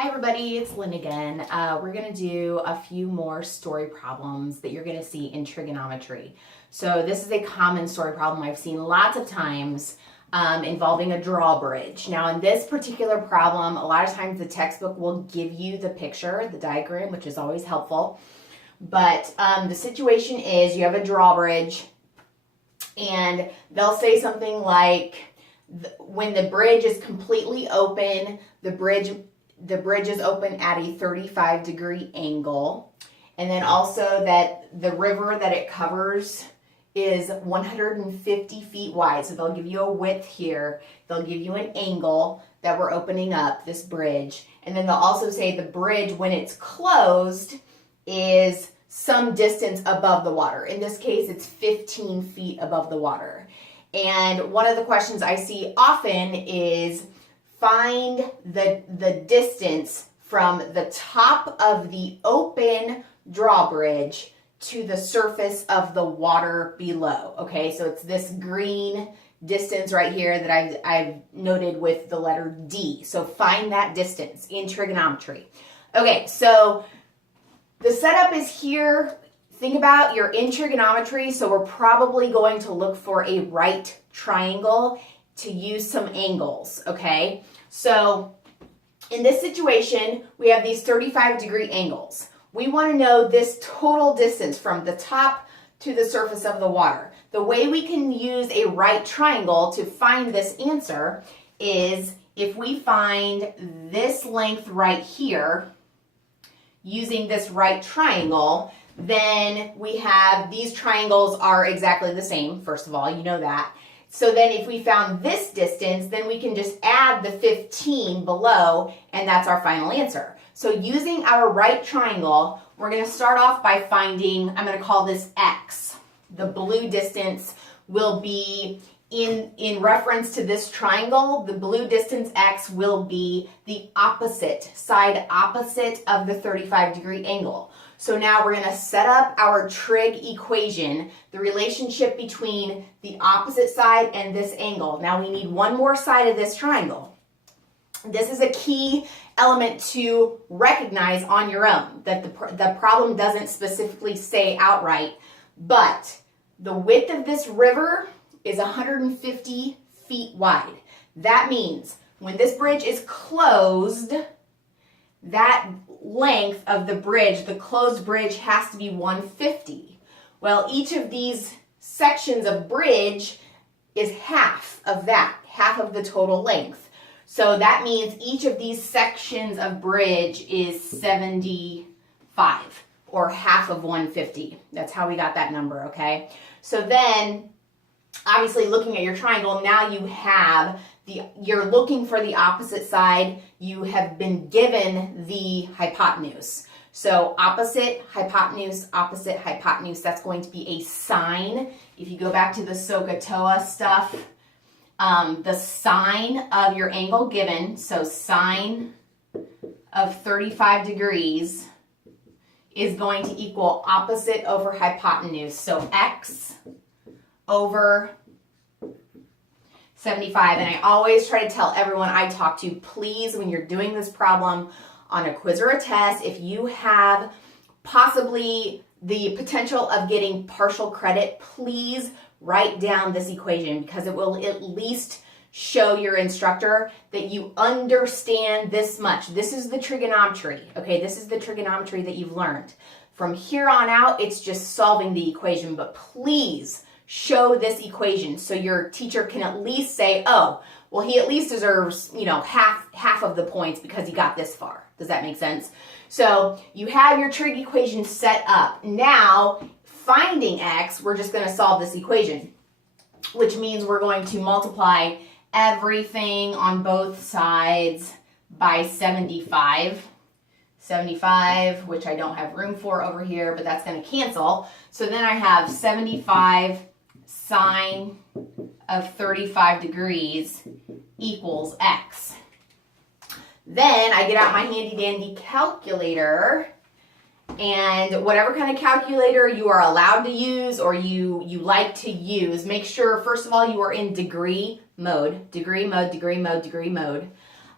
Hi everybody, it's Lynn again. We're going to do a few more story problems that you're going to see in trigonometry. So this is a common story problem I've seen lots of times involving a drawbridge. Now in this particular problem, a lot of times the textbook will give you the picture, the diagram, which is always helpful. But the situation is you have a drawbridge and they'll say something like when the bridge is completely open, the bridge is open at a 35-degree angle. And then also that the river that it covers is 150 feet wide. So they'll give you a width here. They'll give you an angle that we're opening up this bridge. And then they'll also say the bridge, when it's closed, is some distance above the water. In this case, it's 15 feet above the water. And one of the questions I see often is find the distance from the top of the open drawbridge to the surface of the water below. Okay, so it's this green distance right here that I've noted with the letter D. So find that distance in trigonometry. Okay, so the setup is here. Think about you're in trigonometry, so we're probably going to look for a right triangle to use some angles, okay? So in this situation, we have these 35-degree angles. We want to know this total distance from the top to the surface of the water. The way we can use a right triangle to find this answer is if we find this length right here, using this right triangle, then we have these triangles are exactly the same, first of all, you know that. So then if we found this distance, then we can just add the 15 below, and that's our final answer. So using our right triangle, we're going to start off by finding, I'm going to call this X. The blue distance will be in reference to this triangle. The blue distance X will be the opposite, side opposite of the 35-degree angle. So now we're going to set up our trig equation, the relationship between the opposite side and this angle. Now we need one more side of this triangle. This is a key element to recognize on your own, that the problem doesn't specifically say outright, but the width of this river is 150 feet wide. That means when this bridge is closed, that length of the bridge, the closed bridge, has to be 150. Well, each of these sections of bridge is half of that, half of the total length. So that means each of these sections of bridge is 75, or half of 150. That's how we got that number, okay? So then, obviously looking at your triangle, now you have you're looking for the opposite side. You have been given the hypotenuse. So opposite, hypotenuse, that's going to be a sine. If you go back to the SOHCAHTOA stuff, the sine of your angle given, so sine of 35 degrees is going to equal opposite over hypotenuse. So X over 75. And I always try to tell everyone I talk to, please, when you're doing this problem on a quiz or a test, if you have possibly the potential of getting partial credit, please write down this equation, because it will at least show your instructor that you understand this much. This is the trigonometry, okay? This is the trigonometry that you've learned. From here on out, it's just solving the equation, but please show this equation so your teacher can at least say, oh, well, he at least deserves, half of the points because he got this far. Does that make sense? So you have your trig equation set up. Now, finding X, we're just going to solve this equation, which means we're going to multiply everything on both sides by 75. 75, which I don't have room for over here, but that's going to cancel. So then I have 75 sine of 35 degrees equals X. Then I get out my handy dandy calculator, and whatever kind of calculator you are allowed to use or you like to use, make sure first of all you are in degree mode.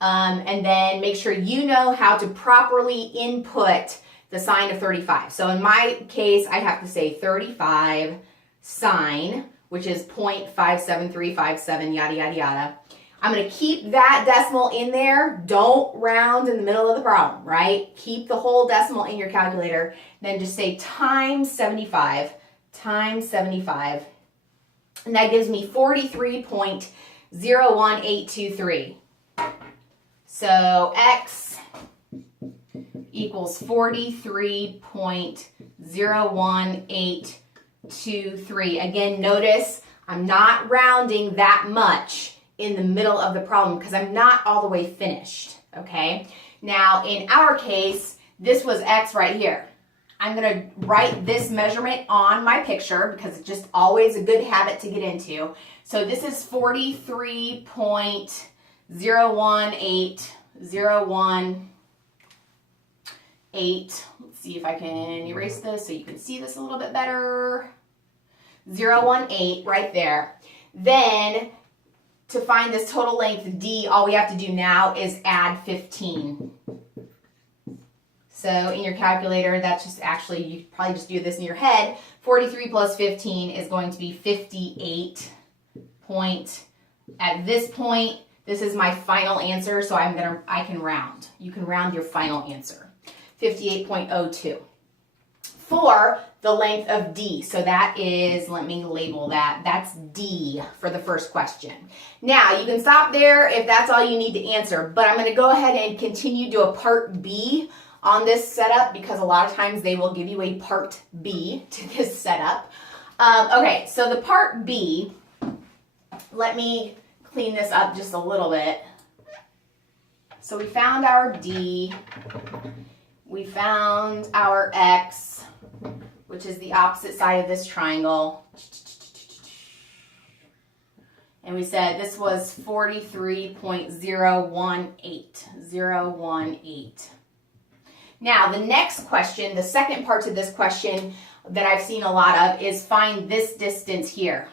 And then make sure you know how to properly input the sine of 35. So in my case, I have to say 35 sine, which is 0.57357, yada, yada, yada. I'm going to keep that decimal in there. Don't round in the middle of the problem, right? Keep the whole decimal in your calculator. Then just say times 75, times 75. And that gives me 43.01823. So x equals 43.01823. Again, notice I'm not rounding that much in the middle of the problem because I'm not all the way finished, okay? Now, in our case, this was x right here. I'm going to write this measurement on my picture because it's just always a good habit to get into. So this is 43.01801.8. Let's see if I can erase this so you can see this a little bit better. 018 right there. Then to find this total length d, all we have to do now is add 15. So in your calculator, that's just actually, you probably just do this in your head. 43 plus 15 is going to be 58 point. At this point, this is my final answer, so I can round. You can round your final answer. 58.02 for the length of D. So that is, let me label that. That's D for the first question. Now, you can stop there if that's all you need to answer, but I'm going to go ahead and continue to a part B on this setup because a lot of times they will give you a part B to this setup. Okay, so the part B, let me clean this up just a little bit. So we found our D, we found our X, which is the opposite side of this triangle. And we said this was 43.018. Now, the next question, the second part to this question that I've seen a lot of is find this distance here.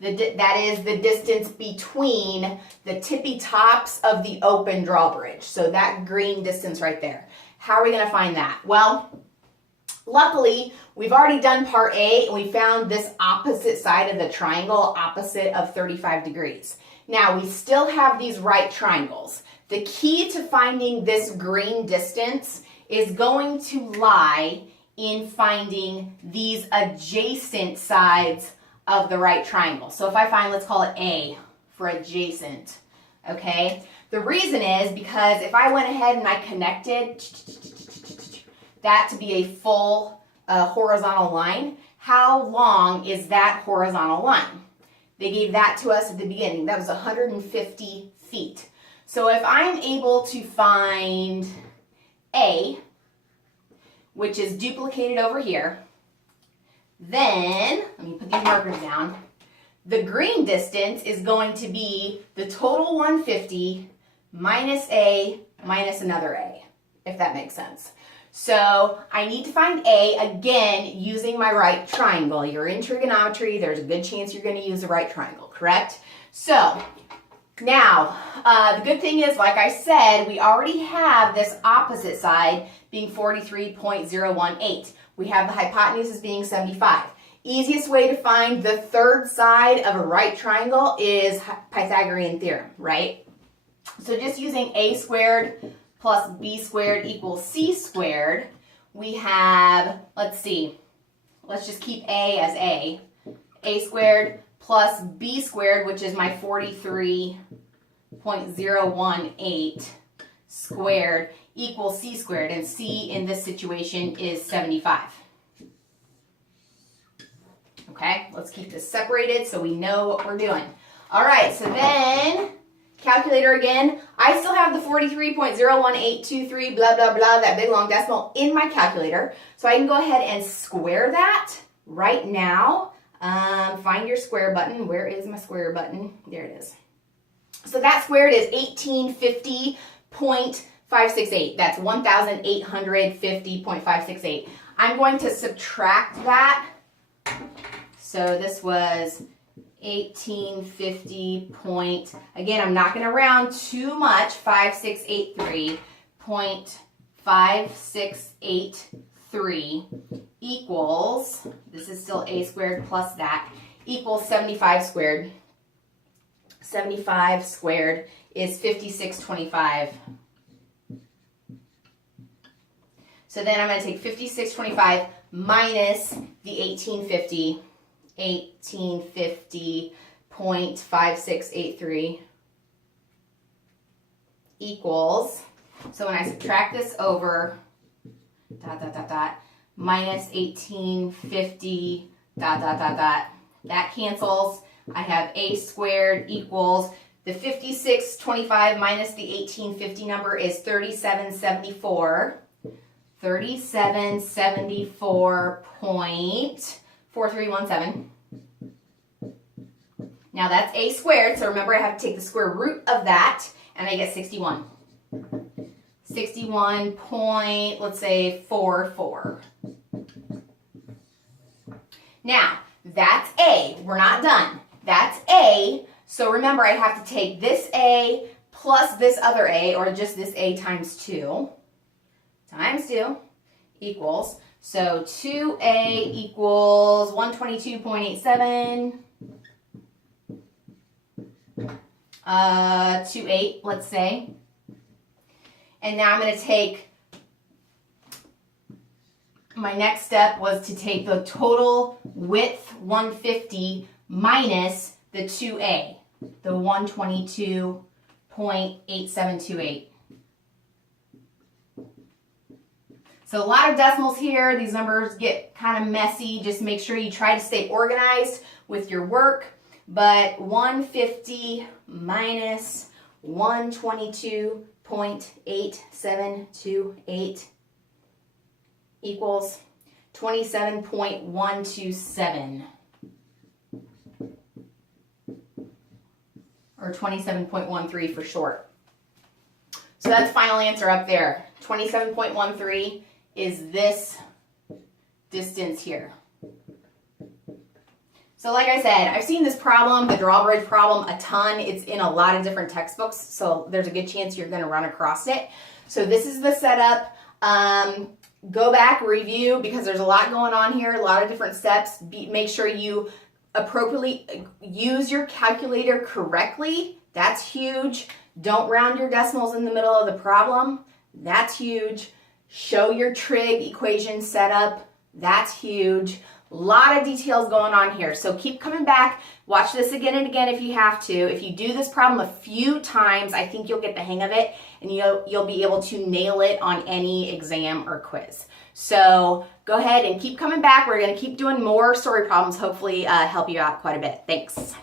That is the distance between the tippy tops of the open drawbridge. So that green distance right there. How are we going to find that? Well, luckily, we've already done part A and we found this opposite side of the triangle, opposite of 35 degrees. Now, we still have these right triangles. The key to finding this green distance is going to lie in finding these adjacent sides of the right triangle. So if I find, let's call it A for adjacent, okay? The reason is because if I went ahead and I connected that to be a full horizontal line, how long is that horizontal line? They gave that to us at the beginning. That was 150 feet. So if I'm able to find A, which is duplicated over here, then, let me put these markers down, the green distance is going to be the total 150 minus A minus another A, if that makes sense. So I need to find A, again, using my right triangle. You're in trigonometry, there's a good chance you're going to use the right triangle, correct? So now, the good thing is, like I said, we already have this opposite side being 43.018. We have the hypotenuse as being 75. Easiest way to find the third side of a right triangle is Pythagorean theorem, right? So just using A squared plus B squared equals C squared, we have, let's see, let's just keep A as A. A squared plus B squared, which is my 43.018 squared, equals C squared, and C in this situation is 75. Okay, let's keep this separated so we know what we're doing. All right, so then, calculator again. I still have the 43.01823, blah, blah, blah, that big long decimal in my calculator. So I can go ahead and square that right now. Find your square button. Where is my square button? There it is. So that squared is 1850.568. That's 1,850.568. I'm going to subtract that. So this was 1850 point, again, I'm not going to round too much, 5683.5683 equals, this is still a squared plus that, equals 75 squared. 75 squared is 5625. So then I'm going to take 5625 minus the 1850. 1850.5683 equals, so when I subtract this over, minus 1850, that cancels. I have a squared equals, the 5625 minus the 1850 number is 3774. 3774.4317. Now that's a squared, so remember I have to take the square root of that, and I get 61. 61 point, let's say 44. Now, that's A. We're not done. That's A, so remember I have to take this A plus this other A, or just this A times 2. Times 2 equals, so 2A equals 122.87, 28, let's say. And now I'm going to take, my next step was to take the total width 150 minus the 2A, the 122.8728. So a lot of decimals here. These numbers get kind of messy. Just make sure you try to stay organized with your work. But 150 minus 122.8728 equals 27.127. Or 27.13 for short. So that's the final answer up there. 27.13 is this distance here. So like I said, I've seen this problem, the drawbridge problem, a ton. It's in a lot of different textbooks, so there's a good chance you're going to run across it. So this is the setup. Go back, review, because there's a lot going on here, a lot of different steps. Make sure you appropriately use your calculator correctly. That's huge. Don't round your decimals in the middle of the problem. That's huge. Show your trig equation setup. That's huge. A lot of details going on here. So keep coming back. Watch this again and again if you have to. If you do this problem a few times, I think you'll get the hang of it and you'll be able to nail it on any exam or quiz. So go ahead and keep coming back. We're going to keep doing more story problems, hopefully help you out quite a bit. Thanks.